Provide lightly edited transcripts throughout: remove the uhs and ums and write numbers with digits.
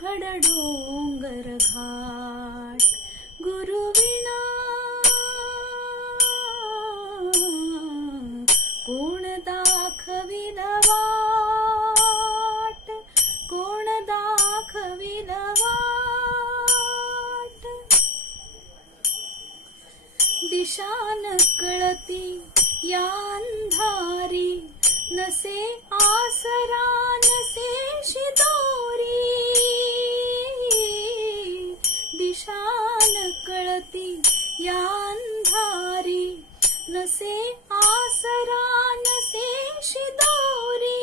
घड डोंगर घाट गुरुविना कोण दाखविल वाट, कोण दाखविल वाट। दिशा न कळती या अंधारी, नसे आसरा नसे शिदोरी। दिशा न कळती या अंधारी, नसे आसरा नसे शिदोरी।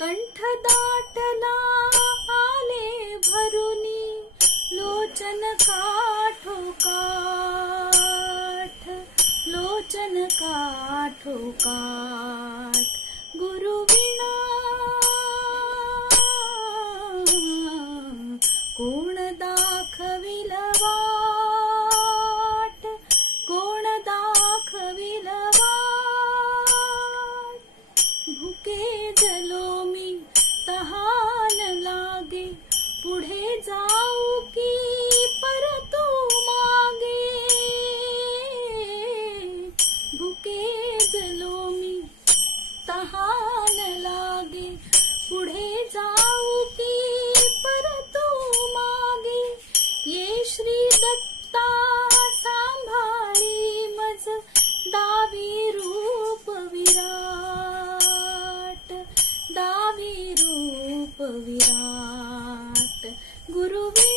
कंठ दाटला आले भरुनी, लोचन काठोकाठ, लोचन काठोकाठ। गुरुविना कोण दाखविल वाट, कोण दाखविल वाट। भुके जलो मी तहान लागे, पुढे जाऊ की परतू मागे। भुके जलो मी तहान लागे, पुढे जाऊ की परतू मागे। ये श्री दत्ता सांभाळी मज, दावी रूप विराट, दावी रूप विराट। गुरुवे